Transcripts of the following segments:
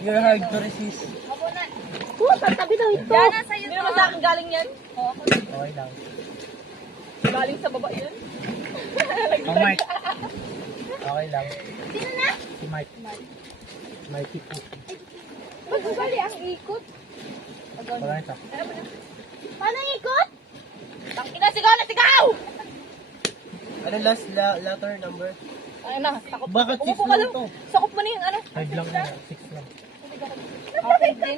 You're hard to resist. Ako na. Tatabi daw ito. Yan na sa'yo Hindi to. naman sa akin galing yan. Okay lang. Galing sa baba yun. Oh, Mike. Okay lang. Sino na? Si Mike. Mikey po. Ba't bali ang ikot? Wala ito. Paano ang ikot? Tangina, sigaw na sigaw! Ano last letter number? Ayun na, sakop. Bakit Umupo 6 ka lang lang. to? Sakop mo na yung ano. 5 lang na. 6 lang. Okay din.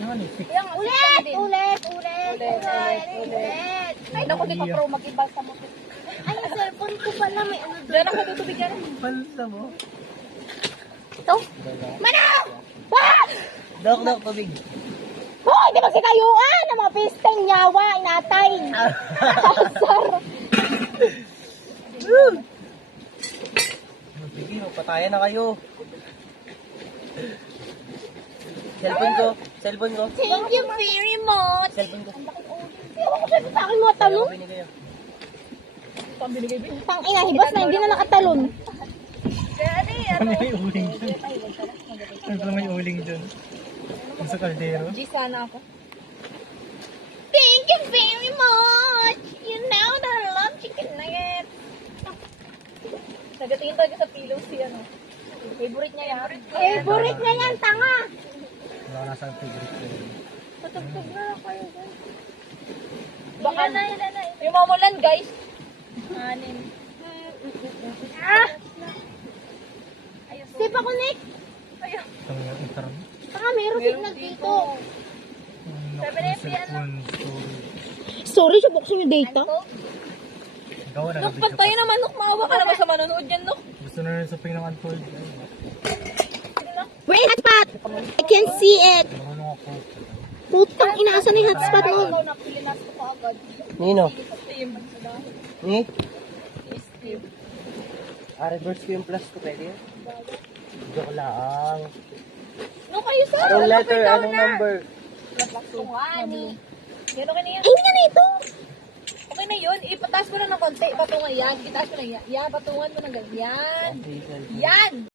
Yung ano, 6. Yung Ulit! din. Ulit! Ay, naku, di pa pro. Mag-ibal sa mo. Ay, yung cellphone ko pala may ano doon. Diyan ako tutubig yan. Palsa mo. Ito? Dala. Manaw! Ah! Dok, tubig. Hoy, di magsikayuan! Ang mga pisteng nyawa, inatay. Sige, magpatayan na kayo. Cellphone ko. Thank you very much. Cellphone ko. Ewan ko sa'yo sa akin mga talon. Binigay yan. Pang binigay din. Tang ina, hibas na hindi na nakatalon. Ano may uling dyan? Ano may uling dyan? Yung sa kaldero? G sana ako. Thank you very much. You know that I love chicken nuggets. Nagatingin talaga sa pillow si ano. Favorite niya yan. Favorite niya yan, tanga. Wala ko nasa favorite ko. Patugtog na lang kayo guys. Baka Ilan na. yung mamulan guys. Anim. Ah! Ayos. Di pa connect. Itong yung internet. Tanga, meron signal dito. Sorry, sa buksan yung data. Gawa na Nuk, video pag tayo naman, Nuk, maawa ka naman sa manonood yan, Nuk. Gusto na rin sa ping ng untold. Wait, hotspot! I can see it. Marunong ako. Putang ina, asan yung hotspot mo? Ikaw na, pilinas ko pa agad. Nino? Steam. Ni? Steam. Reverse ko yung plus ko, pwede yun? Joke lang. Nuk, kayo sa Anong letter? Anong number? Tungani. Yan, okay na yan. Ay, hindi na ito. Okay na yun. Ipataas mo na ng konti. Patungan yan. Itaas mo na yan. Yan, patungan mo ng ganyan. Okay, Yan!